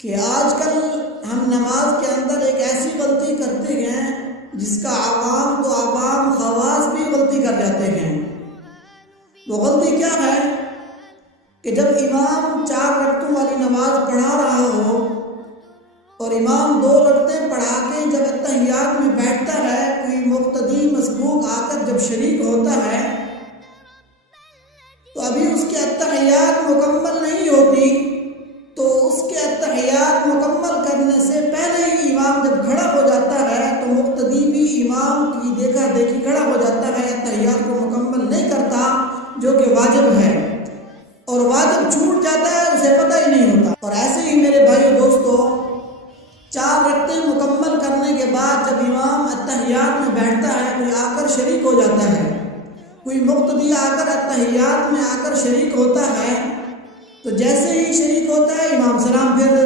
کہ آج کل ہم نماز کے اندر ایک ایسی غلطی کرتے ہیں جس کا عوام تو عوام خواص بھی غلطی کر جاتے ہیں۔ وہ غلطی کیا ہے کہ جب امام 4 رکعتوں والی نماز پڑھا رہا ہو اور امام 2 رکعتیں پڑھا کے جب اتحیات میں بیٹھتا ہے، کوئی مقتدی مسبوق آ کر جب شریک ہوتا ہے تو ابھی اس کے اتحیات مکمل نہیں ہوتی، تو اس کے اتحیات مکمل کرنے سے پہلے ہی امام جب کھڑا ہو جاتا ہے تو مقتدی بھی امام کی دیکھا دیکھی کھڑا ہو جاتا ہے، اتحیات کو مکمل نہیں کرتا جو کہ واجب ہے، اور واجب چھوٹ جاتا ہے، اسے پتہ ہی نہیں ہوتا۔ اور ایسے ہی میرے بھائیو دوستو، 4 رکعتیں مکمل کرنے کے بعد جب امام اتحیات میں بیٹھتا ہے، کوئی آ کر شریک ہو جاتا ہے، کوئی مقتدی آ کر اتحیات میں آ کر شریک ہوتا ہے، تو جیسے ہی شریک ہوتا ہے امام سلام پھیر